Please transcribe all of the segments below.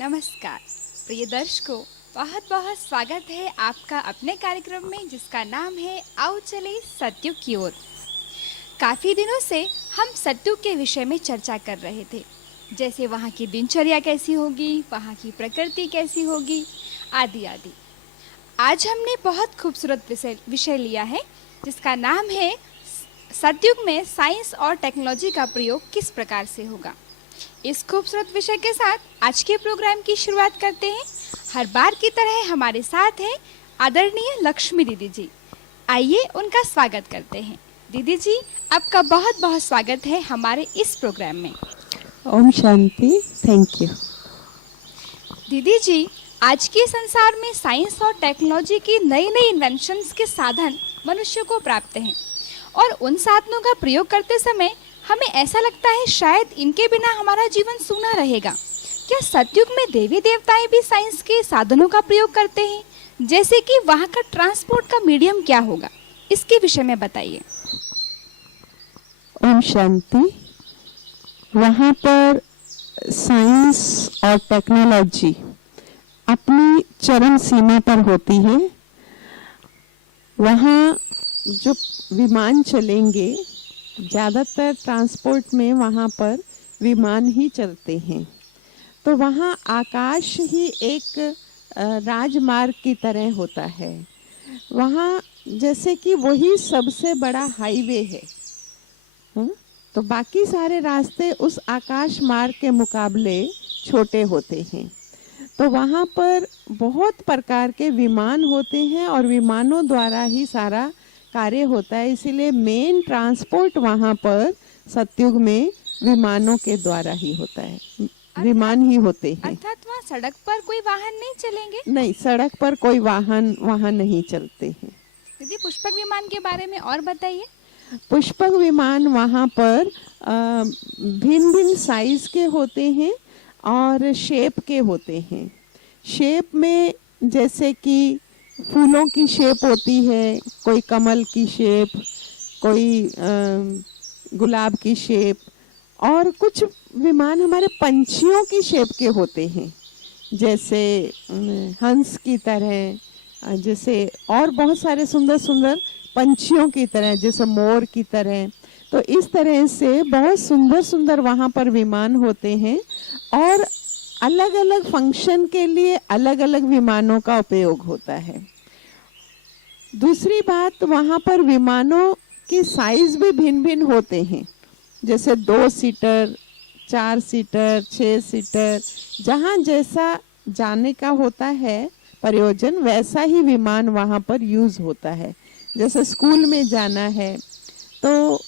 नमस्कार प्रिय दर्शकों, बहुत बहुत स्वागत है आपका अपने कार्यक्रम में जिसका नाम है आओ चले सत्युग की ओर। काफ़ी दिनों से हम सत्युग के विषय में चर्चा कर रहे थे, जैसे वहाँ की दिनचर्या कैसी होगी, वहाँ की प्रकृति कैसी होगी, आदि आदि। आज हमने बहुत खूबसूरत विषय लिया है जिसका नाम है सत्युग में साइंस और टेक्नोलॉजी का प्रयोग किस प्रकार से होगा। इस खूबसूरत विषय के साथ आज के प्रोग्राम की शुरुआत करते हैं। हर बार की तरह हमारे साथ हैं आदरणीय लक्ष्मी दीदी जी। आइए उनका स्वागत करते हैं। दीदी जी, आपका बहुत बहुत स्वागत है हमारे इस प्रोग्राम में। Om Shanti, thank you. दीदी जी, आज के संसार में साइंस और टेक्नोलॉजी की नई नई इन्वेंशंस के साधन मनुष्य को प्राप्त हैं और उन साधनों का प्रयोग करते समय हमें ऐसा लगता है शायद इनके बिना हमारा जीवन सूना रहेगा। क्या सतयुग में देवी देवताएं भी साइंस के साधनों का प्रयोग करते हैं? जैसे कि वहाँ का ट्रांसपोर्ट का मीडियम क्या होगा, इसके विषय में बताइए। ओम शांति। वहाँ पर साइंस और टेक्नोलॉजी अपनी चरम सीमा पर होती है। वहाँ जो विमान चलेंगे, ज़्यादातर ट्रांसपोर्ट में वहाँ पर विमान ही चलते हैं, तो वहाँ आकाश ही एक राजमार्ग की तरह होता है। वहाँ जैसे कि वही सबसे बड़ा हाईवे है। तो बाकी सारे रास्ते उस आकाश मार्ग के मुकाबले छोटे होते हैं। तो वहाँ पर बहुत प्रकार के विमान होते हैं और विमानों द्वारा ही सारा कार्य होता है। इसीलिए मेन ट्रांसपोर्ट वहाँ पर सतयुग में विमानों के द्वारा ही होता है। विमान ही होते हैं। अर्थात वहाँ सड़क पर कोई वाहन नहीं चलेंगे? नहीं, सड़क पर कोई वाहन वहाँ नहीं चलते हैं। दीदी, पुष्पक विमान के बारे में और बताइए। पुष्पक विमान वहाँ पर भिन्न भिन्न साइज के होते हैं और शेप के होते हैं। शेप में जैसे कि फूलों की शेप होती है, कोई कमल की शेप, कोई गुलाब की शेप, और कुछ विमान हमारे पंछियों की शेप के होते हैं, जैसे हंस की तरह, जैसे और बहुत सारे सुंदर सुंदर पंछियों की तरह, जैसे मोर की तरह। तो इस तरह से बहुत सुंदर सुंदर वहाँ पर विमान होते हैं और अलग अलग फंक्शन के लिए अलग अलग विमानों का उपयोग होता है। दूसरी बात, वहाँ पर विमानों की साइज भी भिन्न भिन्न होते हैं, जैसे 2 सीटर, 4 सीटर, 6 सीटर। जहाँ जैसा जाने का होता है प्रयोजन, वैसा ही विमान वहाँ पर यूज होता है। जैसे स्कूल में जाना है तो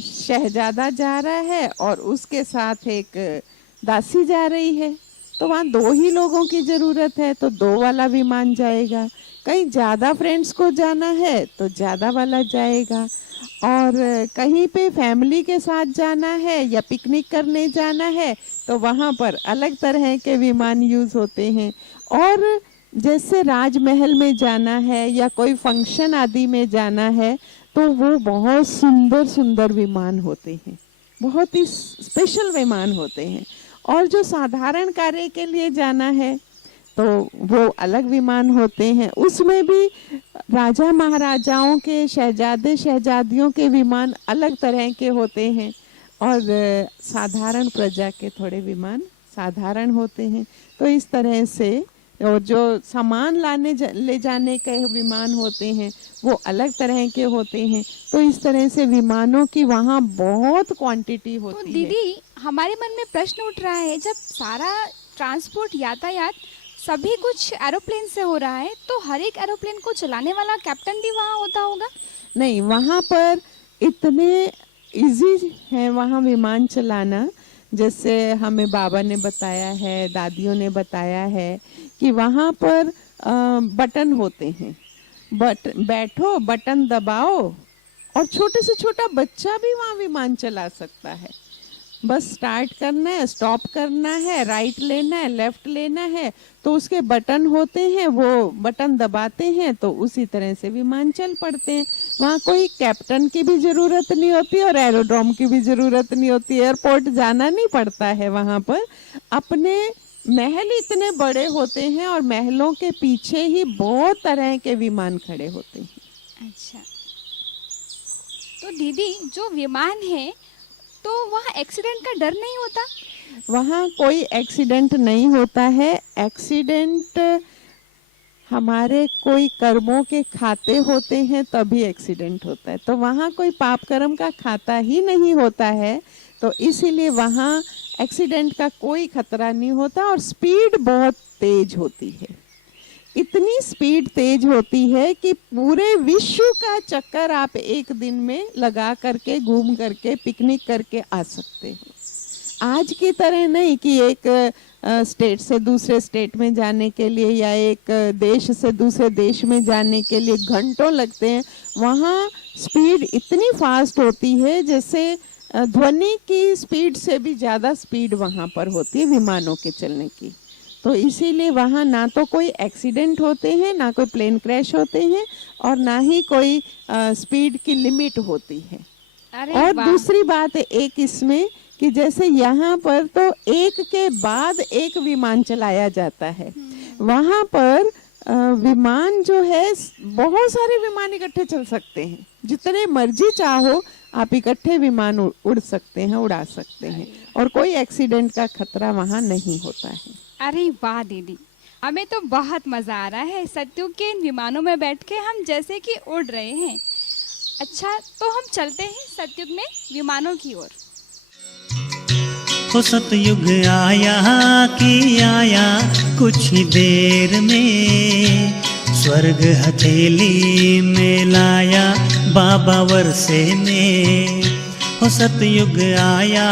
शहजादा जा रहा है और उसके साथ एक दासी जा रही है, तो वहाँ 2 ही लोगों की ज़रूरत है, तो 2 वाला विमान जाएगा। कहीं ज़्यादा फ्रेंड्स को जाना है तो ज़्यादा वाला जाएगा, और कहीं पे फैमिली के साथ जाना है या पिकनिक करने जाना है तो वहाँ पर अलग तरह के विमान यूज़ होते हैं। और जैसे राजमहल में जाना है या कोई फंक्शन आदि में जाना है तो वो बहुत सुंदर सुंदर विमान होते हैं, बहुत ही स्पेशल विमान होते हैं। और जो साधारण कार्य के लिए जाना है तो वो अलग विमान होते हैं। उसमें भी राजा महाराजाओं के, शहजादे शहजादियों के विमान अलग तरह के होते हैं और साधारण प्रजा के थोड़े विमान साधारण होते हैं। तो इस तरह से, और जो सामान ले जाने के विमान होते हैं वो अलग तरह के होते हैं। तो इस तरह से विमानों की वहाँ बहुत क्वांटिटी होती है। दीदी, हमारे मन में प्रश्न उठ रहा है, जब सारा ट्रांसपोर्ट यातायात सभी कुछ एरोप्लेन से हो रहा है तो हर एक एरोप्लेन को चलाने वाला कैप्टन भी वहाँ होता होगा? नहीं, वहाँ पर इतने इजी है वहाँ विमान चलाना। जैसे हमें बाबा ने बताया है, दादियों ने बताया है कि वहाँ पर बटन होते हैं, बैठो, बटन दबाओ, और छोटे से छोटा बच्चा भी वहाँ विमान चला सकता है। बस स्टार्ट करना है, स्टॉप करना है, राइट लेना है, लेफ्ट लेना है, तो उसके बटन होते हैं, वो बटन दबाते हैं तो उसी तरह से विमान चल पड़ते हैं। वहाँ कोई कैप्टन की भी ज़रूरत नहीं होती और एरोड्रोम की भी ज़रूरत नहीं होती, एयरपोर्ट जाना नहीं पड़ता है। वहाँ पर अपने महल इतने बड़े होते हैं और महलों के पीछे ही बहुत तरह के विमान खड़े होते हैं। अच्छा, तो दीदी जो विमान है तो वहाँ एक्सीडेंट का डर नहीं होता? वहाँ कोई एक्सीडेंट नहीं होता है। एक्सीडेंट हमारे कोई कर्मों के खाते होते हैं तभी एक्सीडेंट होता है, तो वहाँ कोई पाप कर्म का खाता ही नहीं होता है, तो इसीलिए वहाँ एक्सीडेंट का कोई खतरा नहीं होता। और स्पीड बहुत तेज होती है, इतनी स्पीड तेज होती है कि पूरे विश्व का चक्कर आप एक दिन में लगा करके घूम करके पिकनिक करके आ सकते हो। आज की तरह नहीं कि एक स्टेट से दूसरे स्टेट में जाने के लिए या एक देश से दूसरे देश में जाने के लिए घंटों लगते हैं। वहाँ स्पीड इतनी फास्ट होती है जैसे ध्वनि की स्पीड से भी ज़्यादा स्पीड वहाँ पर होती है विमानों के चलने की। तो इसीलिए वहाँ ना तो कोई एक्सीडेंट होते हैं, ना कोई प्लेन क्रैश होते हैं, और ना ही कोई स्पीड की लिमिट होती है। अरे और वाह! दूसरी बात एक इसमें कि जैसे यहाँ पर तो एक के बाद एक विमान चलाया जाता है, वहाँ पर विमान जो है बहुत सारे विमान इकट्ठे चल सकते हैं, जितने मर्जी चाहो आप इकट्ठे विमान उड़ सकते हैं, उड़ा सकते हैं, और कोई एक्सीडेंट का खतरा वहाँ नहीं होता है। अरे वाह दीदी, हमें तो बहुत मजा आ रहा है सत्युग के इन विमानों में बैठ के, हम जैसे कि उड़ रहे हैं। अच्छा, तो हम चलते हैं सत्युग में विमानों की ओर। हो सतयुग आया कि आया कुछ ही देर में, स्वर्ग हथेली में लाया बाबा वर्षे में। हो सतयुग आया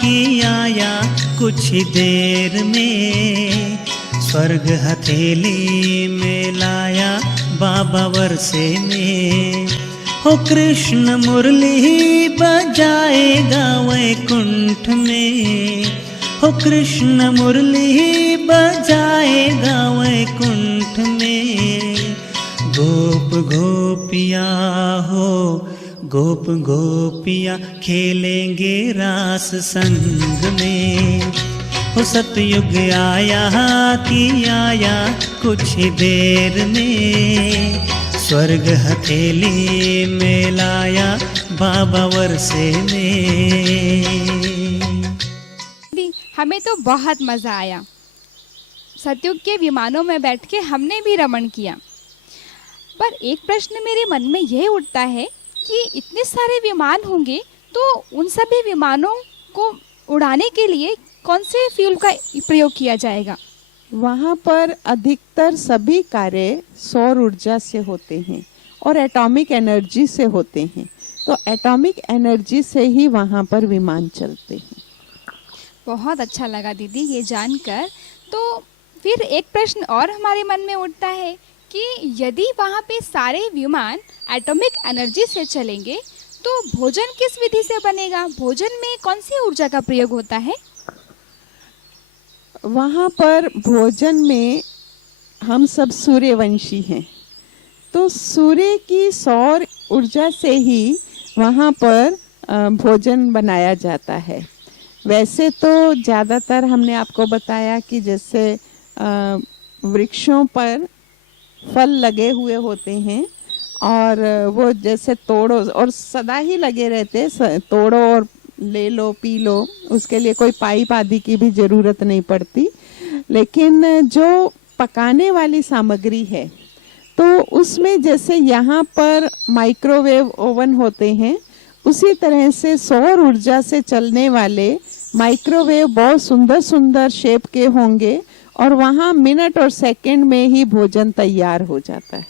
कि आया कुछ ही देर में, स्वर्ग हथेली में लाया बाबा वर्षे में। हो कृष्ण मुरली बजाएगा वैकुंठ में, हो कृष्ण मुरली बजाएगा वैकुंठ में। गोप गोपिया हो गोप गोपिया खेलेंगे रास संग में। हो सतयुग आया कि आया कुछ ही देर में, स्वर्ग हथेली में लाया बाबा वर्षे में। हमें तो बहुत मज़ा आया, सत्युग के विमानों में बैठ के हमने भी रमण किया। पर एक प्रश्न मेरे मन में यह उठता है कि इतने सारे विमान होंगे तो उन सभी विमानों को उड़ाने के लिए कौन से फ्यूल का प्रयोग किया जाएगा? वहाँ पर अधिकतर सभी कार्य सौर ऊर्जा से होते हैं और एटॉमिक एनर्जी से होते हैं, तो एटॉमिक एनर्जी से ही वहाँ पर विमान चलते हैं। बहुत अच्छा लगा दीदी ये जानकर। तो फिर एक प्रश्न और हमारे मन में उठता है कि यदि वहाँ पे सारे विमान एटॉमिक एनर्जी से चलेंगे तो भोजन किस विधि से बनेगा? भोजन में कौन सी ऊर्जा का प्रयोग होता है? वहाँ पर भोजन में हम सब सूर्यवंशी हैं, तो सूर्य की सौर ऊर्जा से ही वहाँ पर भोजन बनाया जाता है। वैसे तो ज़्यादातर हमने आपको बताया कि जैसे वृक्षों पर फल लगे हुए होते हैं और वो जैसे तोड़ो और सदा ही लगे रहते हैं, तोड़ो और ले लो पी लो, उसके लिए कोई पाइप आदि की भी ज़रूरत नहीं पड़ती। लेकिन जो पकाने वाली सामग्री है तो उसमें जैसे यहाँ पर माइक्रोवेव ओवन होते हैं, उसी तरह से सौर ऊर्जा से चलने वाले माइक्रोवेव बहुत सुंदर सुंदर शेप के होंगे और वहाँ मिनट और सेकंड में ही भोजन तैयार हो जाता है,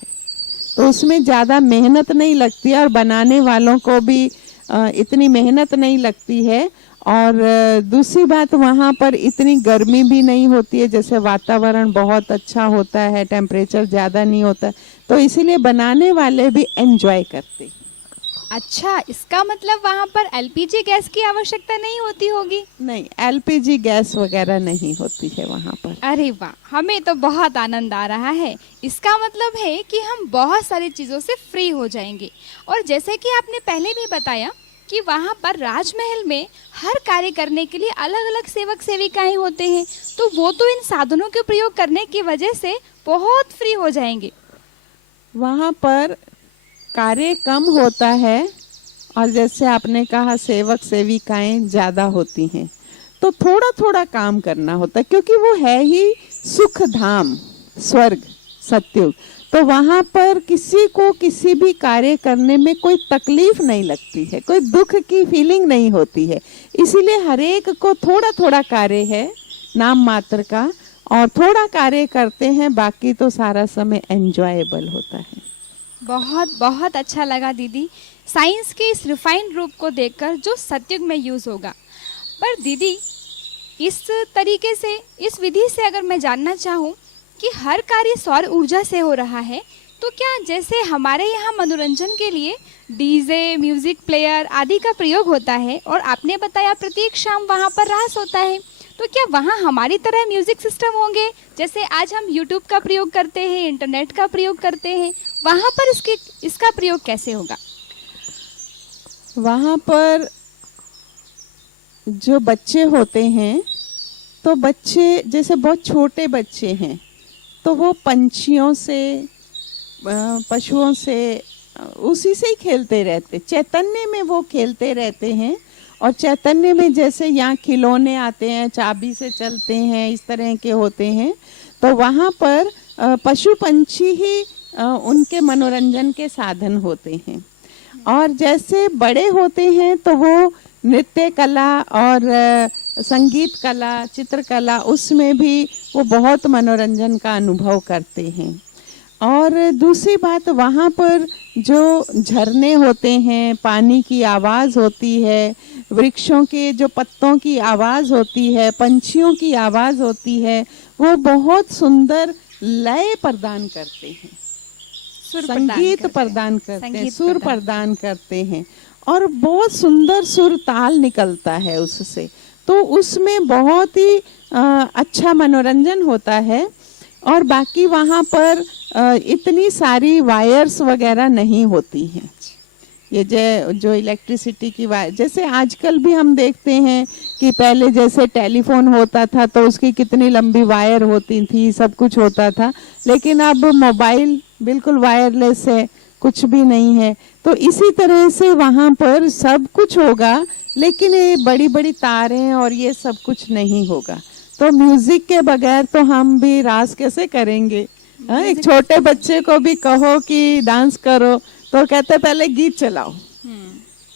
तो उसमें ज़्यादा मेहनत नहीं लगती और बनाने वालों को भी इतनी मेहनत नहीं लगती है। और दूसरी बात, वहाँ पर इतनी गर्मी भी नहीं होती है, जैसे वातावरण बहुत अच्छा होता है, टेम्परेचर ज़्यादा नहीं होता, तो इसीलिए बनाने वाले भी एंजॉय करते हैं। अच्छा, इसका मतलब वहाँ पर एलपीजी गैस की आवश्यकता नहीं होती होगी? नहीं, एलपीजी गैस वगैरह नहीं होती है वहाँ पर। अरे वाह, हमें तो बहुत आनंद आ रहा है। इसका मतलब है कि हम बहुत सारी चीज़ों से फ्री हो जाएंगे। और जैसे कि आपने पहले भी बताया कि वहाँ पर राजमहल में हर कार्य करने के लिए अलग अलग सेवक सेविकाएं होते हैं, तो वो तो इन साधनों के प्रयोग करने की वजह से बहुत फ्री हो जाएंगे। वहाँ पर कार्य कम होता है और जैसे आपने कहा सेवक सेविकाएं ज़्यादा होती हैं, तो थोड़ा थोड़ा काम करना होता है, क्योंकि वो है ही सुख धाम, स्वर्ग, सत्युग। तो वहाँ पर किसी को किसी भी कार्य करने में कोई तकलीफ नहीं लगती है, कोई दुख की फीलिंग नहीं होती है। इसीलिए हर एक को थोड़ा थोड़ा कार्य है, नाम मात्र का, और थोड़ा कार्य करते हैं, बाकी तो सारा समय एंजॉयबल होता है। बहुत बहुत अच्छा लगा दीदी, साइंस के इस रिफाइंड रूप को देखकर जो सतयुग में यूज़ होगा। पर दीदी, इस तरीके से, इस विधि से अगर मैं जानना चाहूँ कि हर कार्य सौर ऊर्जा से हो रहा है, तो क्या जैसे हमारे यहाँ मनोरंजन के लिए डीजे, म्यूजिक प्लेयर आदि का प्रयोग होता है, और आपने बताया प्रत्येक शाम वहाँ पर रास होता है, तो क्या वहाँ हमारी तरह म्यूजिक सिस्टम होंगे? जैसे आज हम यूट्यूब का प्रयोग करते हैं, इंटरनेट का प्रयोग करते हैं, वहाँ पर इसका प्रयोग कैसे होगा? वहाँ पर जो बच्चे होते हैं, तो बच्चे जैसे बहुत छोटे बच्चे हैं, तो वो पंछियों से, पशुओं से, उसी से ही खेलते रहते, चैतन्य में वो खेलते रहते हैं। और चैतन्य में जैसे यहाँ खिलौने आते हैं, चाबी से चलते हैं, इस तरह के होते हैं, तो वहाँ पर पशु पंछी ही उनके मनोरंजन के साधन होते हैं। और जैसे बड़े होते हैं तो वो नृत्य कला और संगीत कला, चित्रकला, उसमें भी वो बहुत मनोरंजन का अनुभव करते हैं। और दूसरी बात, वहाँ पर जो झरने होते हैं, पानी की आवाज़ होती है, वृक्षों के जो पत्तों की आवाज़ होती है, पंछियों की आवाज़ होती है, वो बहुत सुंदर लय प्रदान करते हैं, संगीत प्रदान करते हैं, सुर प्रदान करते हैं, और बहुत सुंदर सुर ताल निकलता है उससे। तो उसमें बहुत ही अच्छा मनोरंजन होता है। और बाकी वहाँ पर इतनी सारी वायर्स वगैरह नहीं होती हैं, ये जो इलेक्ट्रिसिटी की वायर, जैसे आजकल भी हम देखते हैं कि पहले जैसे टेलीफोन होता था तो उसकी कितनी लंबी वायर होती थी, सब कुछ होता था, लेकिन अब मोबाइल बिल्कुल वायरलेस है, कुछ भी नहीं है। तो इसी तरह से वहाँ पर सब कुछ होगा, लेकिन ये बड़ी बड़ी तारें और ये सब कुछ नहीं होगा। तो म्यूजिक के बगैर तो हम भी रास कैसे करेंगे? एक छोटे बच्चे को भी कहो कि डांस करो तो कहते पहले गीत चलाओ।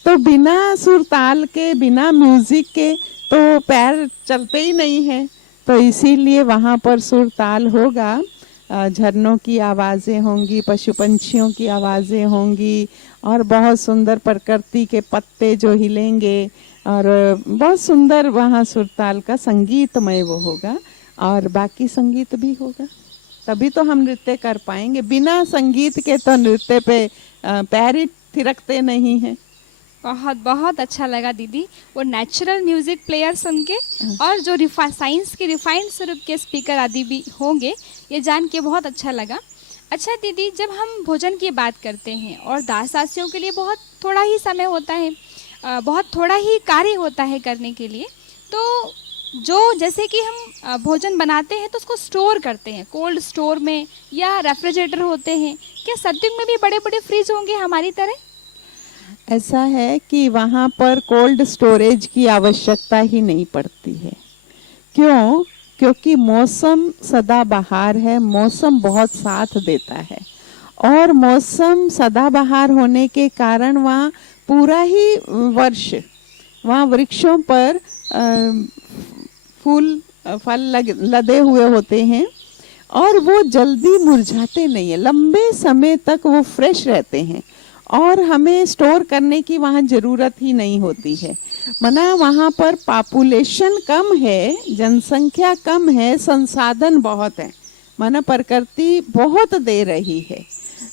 तो बिना सुर ताल के, बिना म्यूजिक के तो पैर चलते ही नहीं है। तो इसीलिए वहाँ पर सुर ताल होगा, झरनों की आवाज़ें होंगी, पशु पंछियों की आवाज़ें होंगी, और बहुत सुंदर प्रकृति के पत्ते जो हिलेंगे, और बहुत सुंदर वहाँ सुरताल का संगीतमय वो होगा, और बाकी संगीत भी होगा, तभी तो हम नृत्य कर पाएंगे। बिना संगीत के तो नृत्य पे पैर ही थिरकते नहीं हैं। बहुत बहुत अच्छा लगा दीदी, वो नेचुरल म्यूजिक प्लेयर सुन के, और जो साइंस के रिफाइंड स्वरूप के स्पीकर आदि भी होंगे, ये जान के बहुत अच्छा लगा। अच्छा दीदी, जब हम भोजन की बात करते हैं और दास-दासियों के लिए बहुत थोड़ा ही समय होता है, बहुत थोड़ा ही कार्य होता है करने के लिए, तो जो जैसे कि हम भोजन बनाते हैं तो उसको स्टोर करते हैं कोल्ड स्टोर में या रेफ्रिजरेटर होते हैं, क्या सतयुग में भी बड़े बड़े फ्रिज होंगे हमारी तरह? ऐसा है कि वहाँ पर कोल्ड स्टोरेज की आवश्यकता ही नहीं पड़ती है। क्यों? क्योंकि मौसम सदाबहार है, मौसम बहुत साथ देता है, और मौसम सदाबहार होने के कारण वहाँ पूरा ही वर्ष वहाँ वृक्षों पर फूल फल लदे हुए होते हैं, और वो जल्दी मुरझाते नहीं है, लंबे समय तक वो फ्रेश रहते हैं, और हमें स्टोर करने की वहाँ ज़रूरत ही नहीं होती है। मना वहाँ पर पॉपुलेशन कम है, जनसंख्या कम है, संसाधन बहुत है, माना प्रकृति बहुत दे रही है।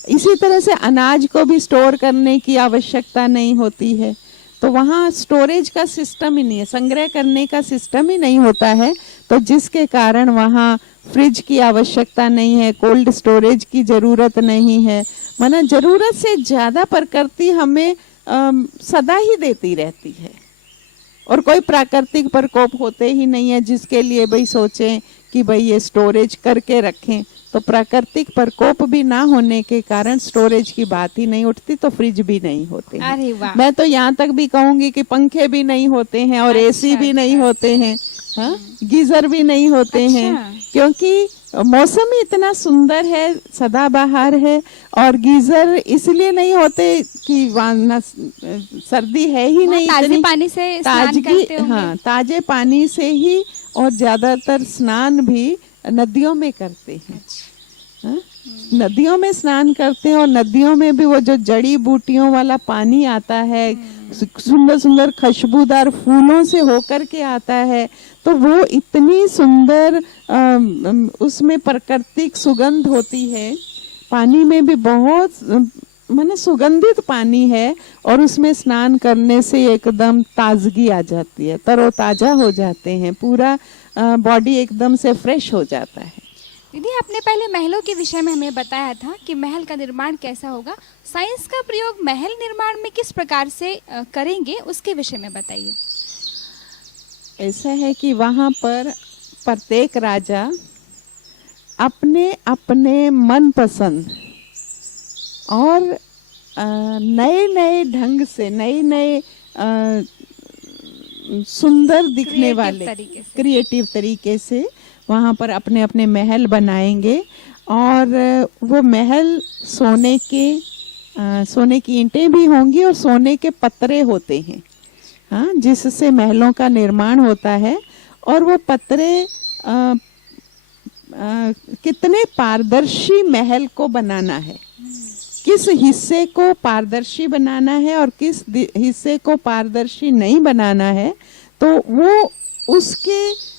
इसी तरह से अनाज को भी स्टोर करने की आवश्यकता नहीं होती है, तो वहाँ स्टोरेज का सिस्टम ही नहीं है, संग्रह करने का सिस्टम ही नहीं होता है, तो जिसके कारण वहाँ फ्रिज की आवश्यकता नहीं है, कोल्ड स्टोरेज की ज़रूरत नहीं है। माना ज़रूरत से ज़्यादा प्रकृति हमें सदा ही देती रहती है और कोई प्राकृतिक प्रकोप होते ही नहीं है जिसके लिए भाई सोचें कि भाई ये स्टोरेज करके रखें। तो प्राकृतिक प्रकोप भी ना होने के कारण स्टोरेज की बात ही नहीं उठती, तो फ्रिज भी नहीं होते हैं। अरे वाह। मैं तो यहाँ तक भी कहूंगी कि पंखे भी नहीं होते हैं और अच्छा, एसी भी नहीं अच्छा, होते हैं, हाँ, गीजर भी नहीं होते अच्छा। हैं, क्योंकि मौसम ही इतना सुंदर है, सदाबहार है। और गीजर इसलिए नहीं होते कि वहाँ सर्दी है ही नहीं ताजे इतनी, पानी से स्नान करते होंगे। हाँ, ताजे पानी से ही, और ज्यादातर स्नान भी नदियों में करते हैं। हाँ? नदियों में स्नान करते हैं और नदियों में भी वो जो जड़ी बूटियों वाला पानी आता है, सुंदर सुंदर खुशबूदार फूलों से होकर के आता है, तो वो इतनी सुंदर उसमें प्राकृतिक सुगंध होती है। पानी में भी बहुत माने सुगंधित पानी है और उसमें स्नान करने से एकदम ताजगी आ जाती है, तरोताजा हो जाते हैं, पूरा बॉडी एकदम से फ्रेश हो जाता है। दीदी, आपने पहले महलों के विषय में हमें बताया था कि महल का निर्माण कैसा होगा। साइंस का प्रयोग महल निर्माण में किस प्रकार से करेंगे, उसके विषय में बताइए। ऐसा है कि वहाँ पर प्रत्येक राजा अपने अपने मनपसंद और नए नए ढंग से, नए नए सुंदर दिखने वाले क्रिएटिव तरीके से वहाँ पर अपने अपने महल बनाएंगे। और वो महल सोने की ईंटें भी होंगी और सोने के पत्रे होते हैं, हाँ, जिससे महलों का निर्माण होता है। और वो पत्रे कितने पारदर्शी महल को बनाना है, किस हिस्से को पारदर्शी बनाना है और किस हिस्से को पारदर्शी नहीं बनाना है, तो वो उसके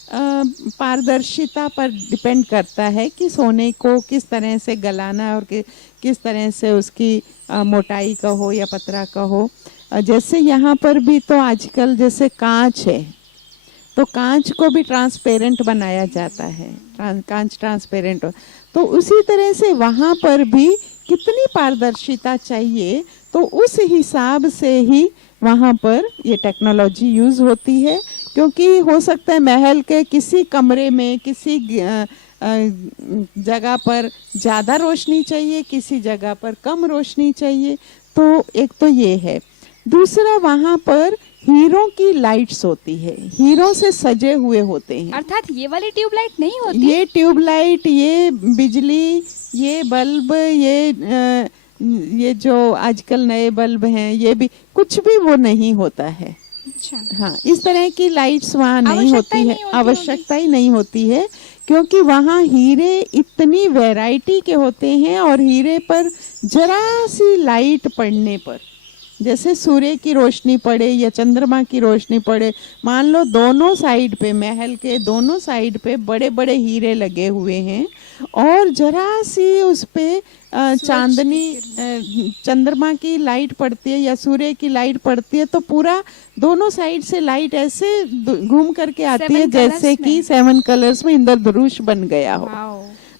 पारदर्शिता पर डिपेंड करता है कि सोने को किस तरह से गलाना है और किस तरह से उसकी मोटाई का हो या पतरा का हो। जैसे यहाँ पर भी तो आजकल जैसे कांच है, तो कांच को भी ट्रांसपेरेंट बनाया जाता है, कांच ट्रांसपेरेंट हो, तो उसी तरह से वहाँ पर भी कितनी पारदर्शिता चाहिए, तो उस हिसाब से ही वहाँ पर ये टेक्नोलॉजी यूज होती है। क्योंकि हो सकता है महल के किसी कमरे में, किसी जगह पर ज़्यादा रोशनी चाहिए, किसी जगह पर कम रोशनी चाहिए, तो एक तो ये है। दूसरा, वहाँ पर हीरों की लाइट्स होती है, हीरों से सजे हुए होते हैं। अर्थात ये वाली ट्यूबलाइट नहीं होती? ये ट्यूबलाइट, ये बिजली, ये बल्ब, ये जो आजकल नए बल्ब हैं, ये भी कुछ भी वो नहीं होता है। अच्छा। हाँ, इस तरह की लाइट्स वहाँ नहीं होती है, आवश्यकता ही नहीं होती है, क्योंकि वहाँ हीरे इतनी वैरायटी के होते हैं। और हीरे पर जरा सी लाइट पड़ने पर, जैसे सूर्य की रोशनी पड़े या चंद्रमा की रोशनी पड़े, मान लो दोनों साइड पे, महल के दोनों साइड पे बड़े बड़े हीरे लगे हुए हैं, और जरा सी उस पे चांदनी, चंद्रमा की लाइट पड़ती है या सूर्य की लाइट पड़ती है, तो पूरा दोनों साइड से लाइट ऐसे घूम करके आती है जैसे कि 7 कलर्स में इंद्रधनुष बन गया हो।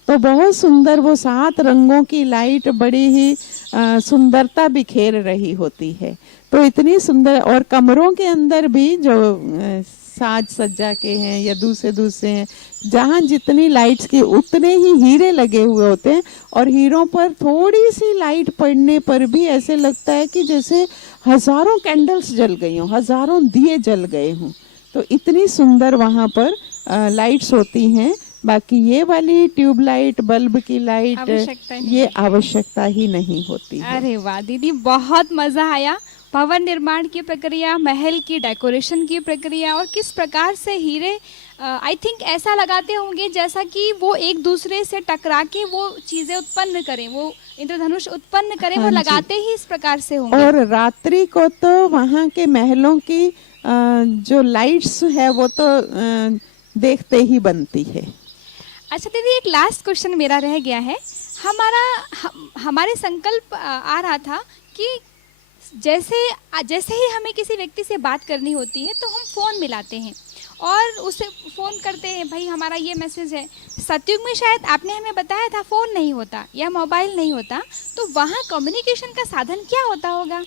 तो बहुत सुंदर वो 7 रंगों की लाइट बड़ी ही सुंदरता बिखेर रही होती है। तो इतनी सुंदर, और कमरों के अंदर भी जो साज सज्जा के हैं या दूसरे हैं, जहाँ जितनी लाइट्स की उतने ही हीरे लगे हुए होते हैं, और हीरों पर थोड़ी सी लाइट पड़ने पर भी ऐसे लगता है कि जैसे हजारों कैंडल्स जल गई हों, हजारों दिए जल गए हों। तो इतनी सुंदर वहाँ पर लाइट्स होती हैं। बाकी ये वाली ट्यूबलाइट, बल्ब की लाइट, ये आवश्यकता ही नहीं होती है। अरे वाह दीदी, बहुत मजा आया। भवन निर्माण की प्रक्रिया, महल की डेकोरेशन की प्रक्रिया, और किस प्रकार से हीरे आई थिंक ऐसा लगाते होंगे जैसा कि वो एक दूसरे से टकरा के वो चीजें उत्पन्न करें, वो इंद्रधनुष उत्पन्न करें। हाँ, वो लगाते ही इस प्रकार से होंगे। और रात्रि को तो वहाँ के महलों की जो लाइट्स है वो तो देखते ही बनती है। अच्छा दीदी, एक लास्ट क्वेश्चन मेरा रह गया है। हमारे संकल्प आ रहा था कि जैसे ही हमें किसी व्यक्ति से बात करनी होती है तो हम फ़ोन मिलाते हैं और उसे फ़ोन करते हैं, भाई हमारा ये मैसेज है। सतयुग में शायद आपने हमें बताया था फ़ोन नहीं होता या मोबाइल नहीं होता, तो वहाँ कम्युनिकेशन का साधन क्या होता होगा?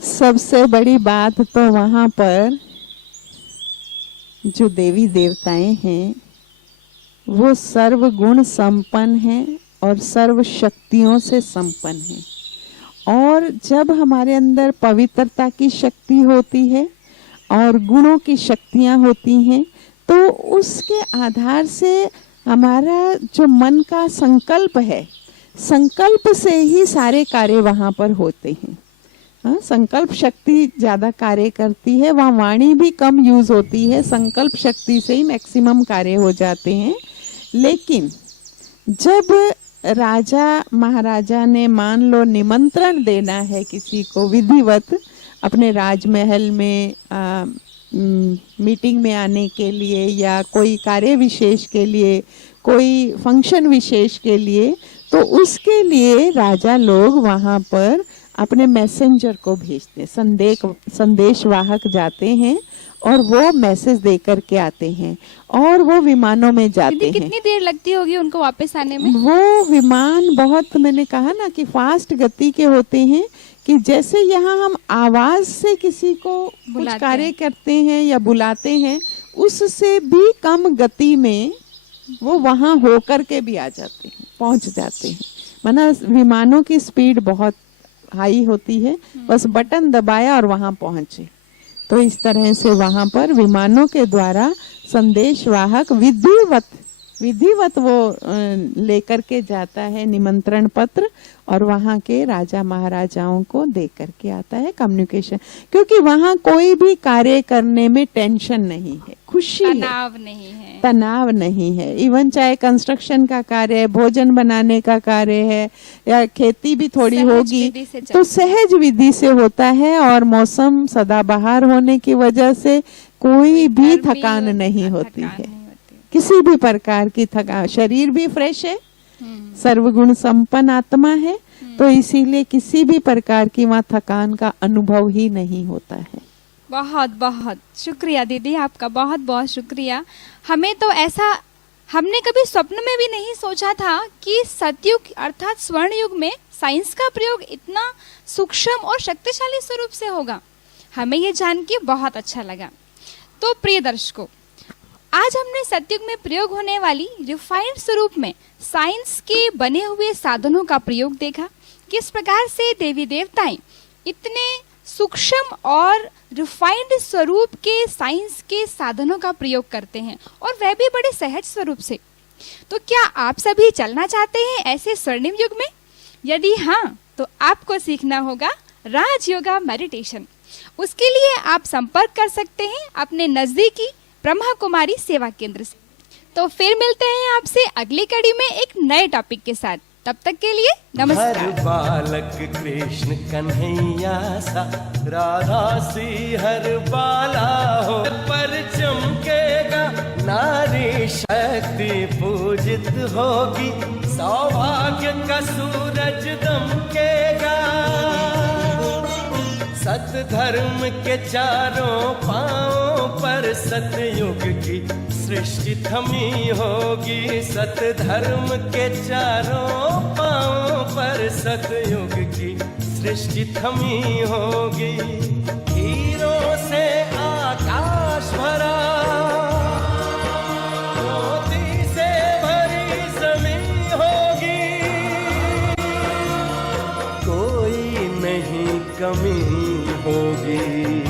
सबसे बड़ी बात तो वहाँ पर जो देवी देवताएं हैं वो सर्व गुण संपन्न हैं और सर्व शक्तियों से संपन्न हैं। और जब हमारे अंदर पवित्रता की शक्ति होती है और गुणों की शक्तियां होती हैं तो उसके आधार से हमारा जो मन का संकल्प है, संकल्प से ही सारे कार्य वहाँ पर होते हैं। हाँ, संकल्प शक्ति ज्यादा कार्य करती है, वहाँ वाणी भी कम यूज होती है, संकल्प शक्ति से ही मैक्सिमम कार्य हो जाते हैं। लेकिन जब राजा महाराजा ने मान लो निमंत्रण देना है किसी को विधिवत अपने राजमहल में मीटिंग में आने के लिए या कोई कार्य विशेष के लिए, कोई फंक्शन विशेष के लिए, तो उसके लिए राजा लोग वहाँ पर अपने मैसेंजर को भेजते, संदेशवाहक जाते हैं और वो मैसेज दे करके आते हैं और वो विमानों में जाते हैं। कितनी देर लगती होगी उनको वापस आने में? वो विमान बहुत, मैंने कहा ना कि फास्ट गति के होते हैं, कि जैसे यहाँ हम आवाज से किसी को कुछ कार्य करते हैं या बुलाते हैं, उससे भी कम गति में वो वहाँ होकर के भी आ जाते हैं, पहुंच जाते हैं। माना विमानों की स्पीड बहुत हाई होती है, बस बटन दबाया और वहां पहुंचे। तो इस तरह से वहां पर विमानों के द्वारा संदेशवाहक विधिवत वो लेकर के जाता है निमंत्रण पत्र और वहां के राजा महाराजाओं को दे करके आता है कम्युनिकेशन। क्योंकि वहां कोई भी कार्य करने में टेंशन नहीं है, खुशी है, तनाव नहीं है। इवन चाहे कंस्ट्रक्शन का कार्य है, भोजन बनाने का कार्य है या खेती भी थोड़ी होगी तो सहज विधि से होता है और मौसम सदाबहार होने की वजह से कोई भी थकान नहीं होती है, किसी भी प्रकार की थकान। शरीर भी फ्रेश है, सर्वगुण संपन्न आत्मा है, तो इसीलिए किसी भी प्रकार की वहाँ थकान का अनुभव ही नहीं होता है। बहुत बहुत शुक्रिया दीदी, आपका बहुत बहुत शुक्रिया। हमें तो ऐसा, हमने कभी स्वप्न में भी नहीं सोचा था कि सतयुग अर्थात स्वर्ण युग में साइंस का प्रयोग इतना सूक्ष्म और शक्तिशाली स्वरूप से होगा। हमें ये जान के बहुत अच्छा लगा। तो प्रिय दर्शकों, आज हमने सतयुग में प्रयोग होने वाली रिफाइंड स्वरूप में साइंस के बने हुए साधनों का प्रयोग देखा। किस प्रकार से देवी देवताएं इतने सूक्ष्म और रिफाइंड स्वरूप के साइंस के साधनों का प्रयोग करते हैं और वह भी बड़े सहज स्वरूप से। तो क्या आप सभी चलना चाहते हैं ऐसे स्वर्णिम युग में? यदि हाँ, तो आपको सीखना होगा राजयोगा मेडिटेशन। उसके लिए आप संपर्क कर सकते हैं अपने नजदीकी ब्रह्मा कुमारी सेवा केंद्र से। तो फिर मिलते हैं आपसे अगली कड़ी में एक नए टॉपिक के साथ। तब तक के लिए नमस्कार। हर बालक कृष्ण कन्हैया सा, राधा सी हर बाला हो, पर चमकेगा नारी शक्ति पूजित होगी, सौभाग्य का सूरज दमकेगा। सत धर्म के चारों पांवों पर सतयुग की सृष्टि थमी होगी, सत धर्म के चारों पांवों पर सतयुग की सृष्टि थमी होगी। हीरों से आकाश भरा, मोती से भरी जमीन होगी, कोई नहीं कमी होगी।